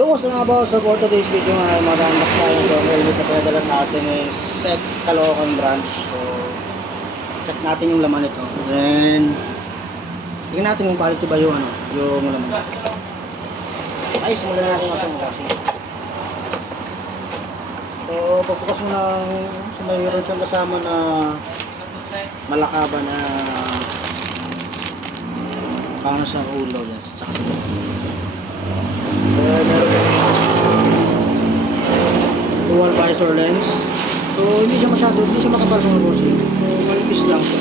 So, mga boss, so for today's video nga ay mag-unbox tayo ng helmet na pinadala sa atin is Set Caloocan branch. So, check natin yung laman nito. Then, tingnan natin kung quality ba yung laman. Ay, simulan natin ito kasi. So, pagpukas mo ng mayroon siyang kasama na malakaba na pang sa ulo. Dual visor lens. So hindi siya makapal sa bossing. So manipis lang siya.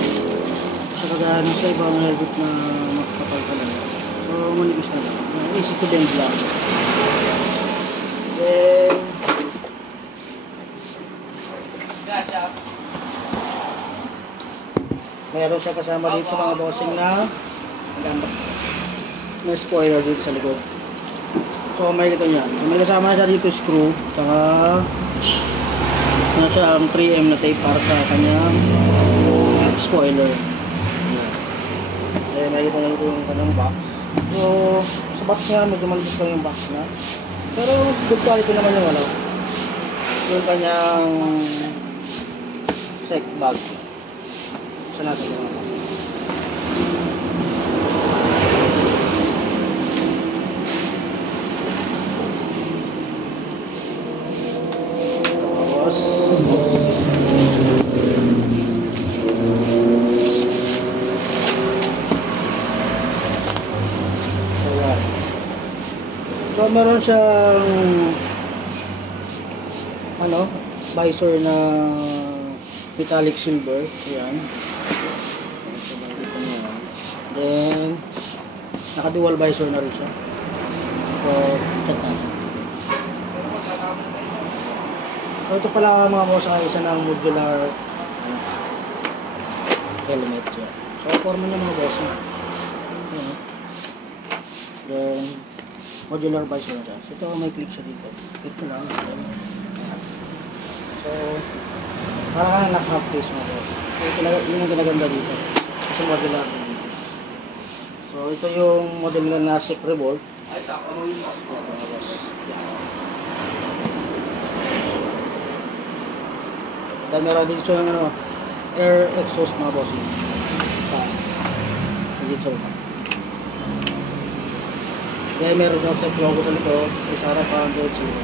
Siya kagaya sa ibang helmet na makapal talaga. So manipis na lang. Easy to bend lang. Then meron siya kasama dito mga bossing na may spoiler dito sa likod. So may ito niya. May kasama siya dito screw, saka nasa 3M na tape para sa kanyang spoiler. May ito na yung kanyang box. So sa box nga medyo malipis lang yung box niya. Pero good quality naman yung kanyang sec bag. Sa natin yung box. So meron siyang visor na metallic silver. Ayan. Then naka dual visor na rin siya. So check natin. So ito pala mga boss ay isa ng modular helmet siya. So forma niya mga boss. Then modular visor na siya. So ito may click siya dito. Click ko lang. So parang naka-half face mga boss. So ito yung ginaganda dito. Kasi modular. So ito yung model na Sec Revolt. Ay saka mo yung boss. Ito mga boss. Dahil meron dito yung air exhaust mga boss. Pass. Dito sa mga. Kaya meron siyang set logo sa nito. Isa harapan, dead zero.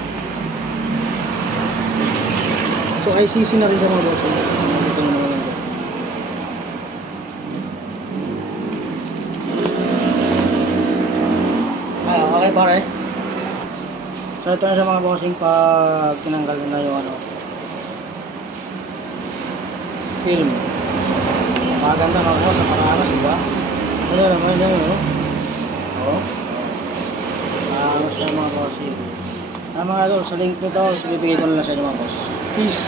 So ICC na rin siya mga boss. Dito na mga lang. Okay pare. So ito na siya mga bossing pag tinanggal na yung film. Maganda nga ako sa paranas, diba? Ayan naman yun, siya mga boss. Mga sa link nito, bibigay ko na lang sa inyo mga boss. Peace!